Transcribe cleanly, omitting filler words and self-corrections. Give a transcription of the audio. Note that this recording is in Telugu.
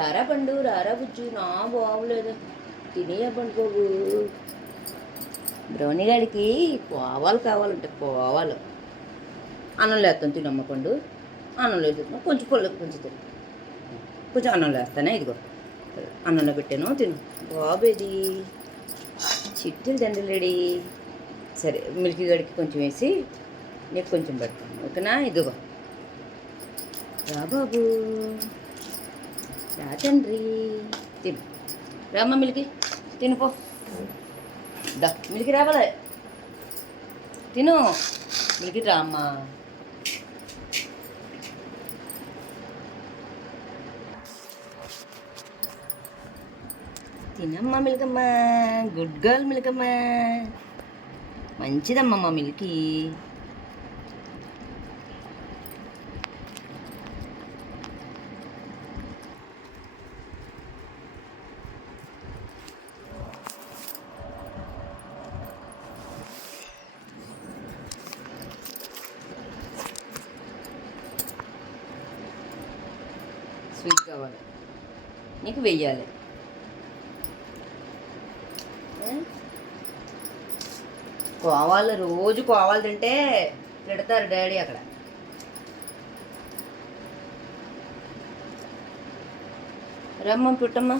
రారా పండు, రారా బుజ్జు, నా బాగోలేదు, తినేయ పండు బాబు. బ్రౌనీ గాడికి కోవాలు కావాలంటే కోవాలు. అన్నం లేస్తాను తినమ్మ పండు, అన్నం లేదు కొంచెం పొల్లు కొంచెం తిను, కొంచెం అన్నం లేస్తానే, ఇదిగో అన్నంలో పెట్టాను తిను బాబు. ఇది చిట్టులు దండలేడి. సరే మిల్కీ గడికి కొంచెం వేసి నీకు కొంచెం పెడతాను, ఓకేనా? ఇదిగో రా బాబు, రా తండ్రి, తిను. రామ్మ మిల్కి తినుపో, దా మిల్కి రావాలే, తిను మిల్కి రామ్మ. తినమ్మా మిల్కమ్మ, గుడ్ గర్ల్ మిల్కమ్మ, మంచిదమ్మమ్మ మిల్కీ. స్వీట్ కావాలి నీకు, వెయ్యాలి. కోవాలు రోజు కోవాలి తింటే పెడతారు డాడీ అక్కడ. రమ్మ పుట్టమ్మ.